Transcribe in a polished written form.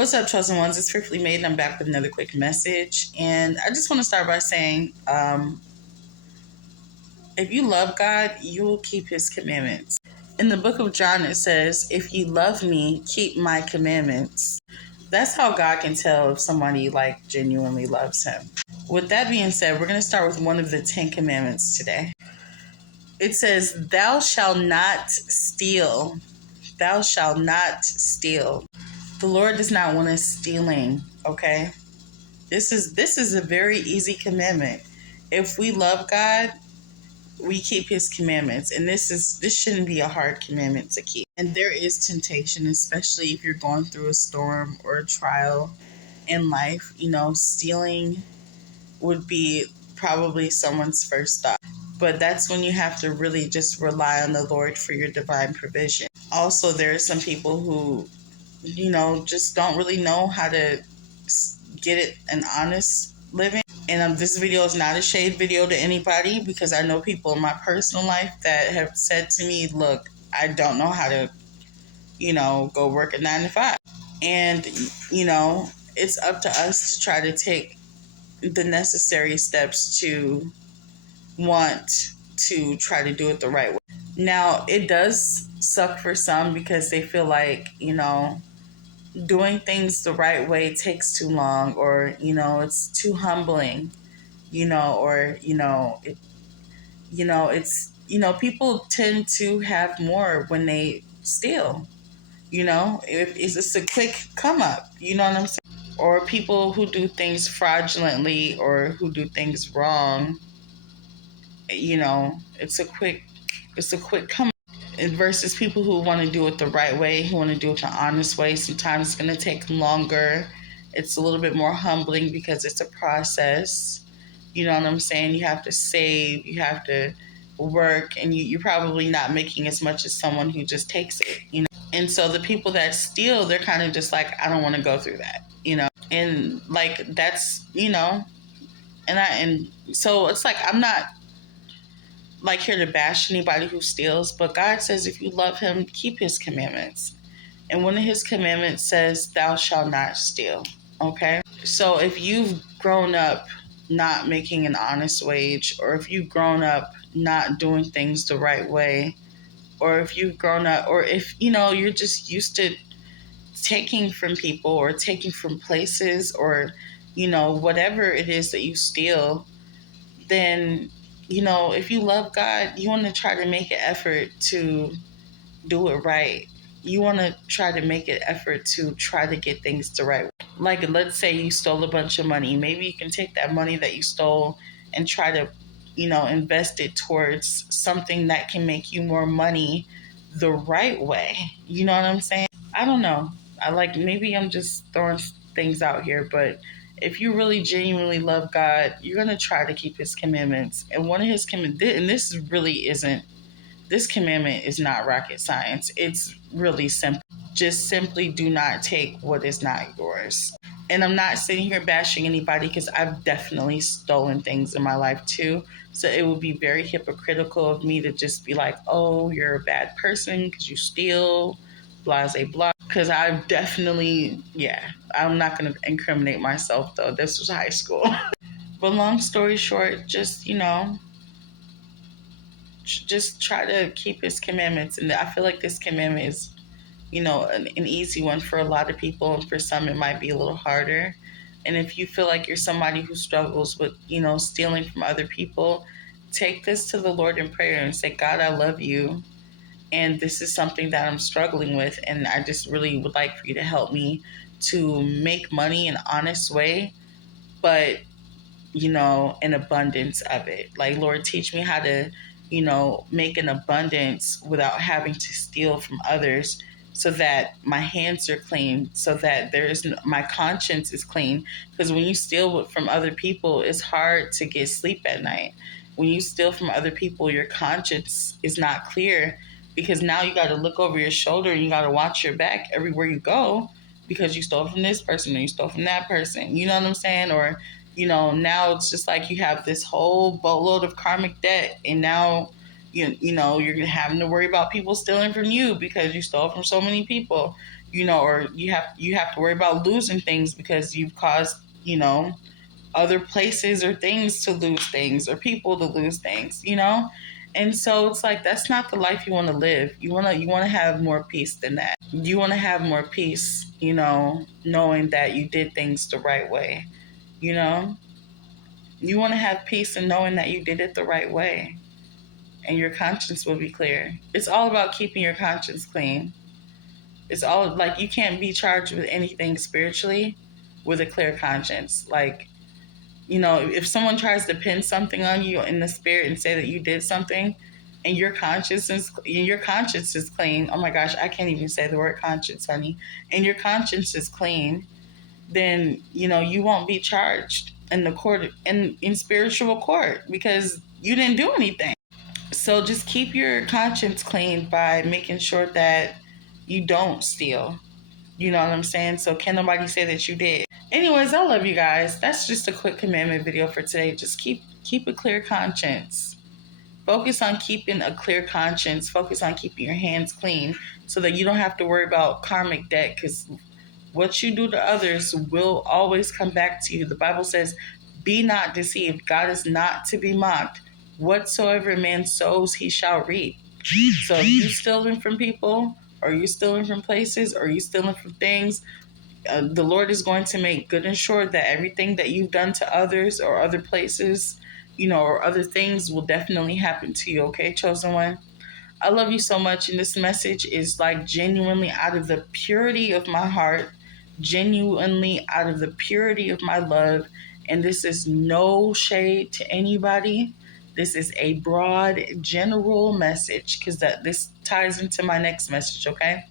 What's up, chosen ones? It's Fearfully Made, and I'm back with another quick message. And I just want to start by saying, if you love God, you will keep His commandments. In the book of John, it says, "If you love me, keep my commandments." That's how God can tell if somebody genuinely loves Him. With that being said, we're going to start with one of the 10 commandments today. It says, "Thou shalt not steal. Thou shalt not steal." The Lord does not want us stealing, okay? This is a very easy commandment. If we love God, we keep His commandments, and this shouldn't be a hard commandment to keep. And there is temptation, especially if you're going through a storm or a trial in life. Stealing would be probably someone's first thought. But that's when you have to really just rely on the Lord for your divine provision. Also, there are some people who just don't really know how to get it an honest living. And this video is not a shade video to anybody, because I know people in my personal life that have said to me, look, I don't know how to, go work a 9 to 5. And, it's up to us to try to take the necessary steps to want to try to do it the right way. Now, it does suck for some because they feel like, doing things the right way takes too long, or it's too humbling, or it's people tend to have more when they steal. If it's a quick come up, you know what I'm saying? Or people who do things fraudulently or who do things wrong, it's a quick come up. Versus people who want to do it the right way, who want to do it the honest way. Sometimes it's going to take longer. It's a little bit more humbling because it's a process. You know what I'm saying? You have to save, you have to work, and you're probably not making as much as someone who just takes it, And so the people that steal, they're kind of just like, I don't want to go through that, And that's, and so it's like, I'm not here to bash anybody who steals, but God says if you love Him, keep His commandments. And one of His commandments says, "Thou shalt not steal." Okay? So if you've grown up not making an honest wage, or if you've grown up not doing things the right way, or if you've grown up, or if, you're just used to taking from people or taking from places, or, whatever it is that you steal, then if you love God, you want to try to make an effort to do it right. You want to try to make an effort to try to get things the right way. Like, let's say you stole a bunch of money. Maybe you can take that money that you stole and try to, invest it towards something that can make you more money the right way. You know what I'm saying? I don't know. Maybe I'm just throwing things out here, but if you really genuinely love God, you're going to try to keep His commandments. And one of His commandments, and this commandment is not rocket science. It's really simple. Just simply do not take what is not yours. And I'm not sitting here bashing anybody, because I've definitely stolen things in my life too. So it would be very hypocritical of me to just be like, oh, you're a bad person because you steal, blah, blah, blah. Because I've definitely, I'm not going to incriminate myself, though. This was high school. But long story short, just try to keep His commandments. And I feel like this commandment is, an easy one for a lot of people. And for some, it might be a little harder. And if you feel like you're somebody who struggles with, stealing from other people, take this to the Lord in prayer and say, God, I love you. And this is something that I'm struggling with. And I just really would like for you to help me to make money in an honest way, but, an abundance of it. Like, Lord, teach me how to, make an abundance without having to steal from others, so that my hands are clean, so that my conscience is clean. Because when you steal from other people, it's hard to get sleep at night. When you steal from other people, your conscience is not clear, because now you got to look over your shoulder and you got to watch your back everywhere you go, because you stole from this person or you stole from that person. You know what I'm saying? Or, now it's just like you have this whole boatload of karmic debt, and now, you're having to worry about people stealing from you because you stole from so many people. or you have to worry about losing things because you've caused, other places or things to lose things or people to lose things. And so it's like that's not the life you want to live. You want to have more peace than that. You want to have more peace, knowing that you did things the right way. You know, you want to have peace in knowing that you did it the right way, and your conscience will be clear. It's all about keeping your conscience clean. It's all like you can't be charged with anything spiritually with a clear conscience. Like, if someone tries to pin something on you in the spirit and say that you did something, and your conscience is clean. Oh my gosh, I can't even say the word conscience, honey. And your conscience is clean, then you won't be charged in the court in spiritual court because you didn't do anything. So just keep your conscience clean by making sure that you don't steal. You know what I'm saying? So can nobody say that you did. Anyways, I love you guys. That's just a quick commandment video for today. Just keep a clear conscience. Focus on keeping a clear conscience. Focus on keeping your hands clean so that you don't have to worry about karmic debt, because what you do to others will always come back to you. The Bible says, be not deceived. God is not to be mocked. Whatsoever man sows, he shall reap. So if you're stealing from people, or you're stealing from places, or you're stealing from things, the Lord is going to make good and sure that everything that you've done to others or other places, or other things will definitely happen to you. Okay, chosen one? I love you so much. And this message is like genuinely out of the purity of my heart, genuinely out of the purity of my love. And this is no shade to anybody. This is a broad, general message because this ties into my next message, okay?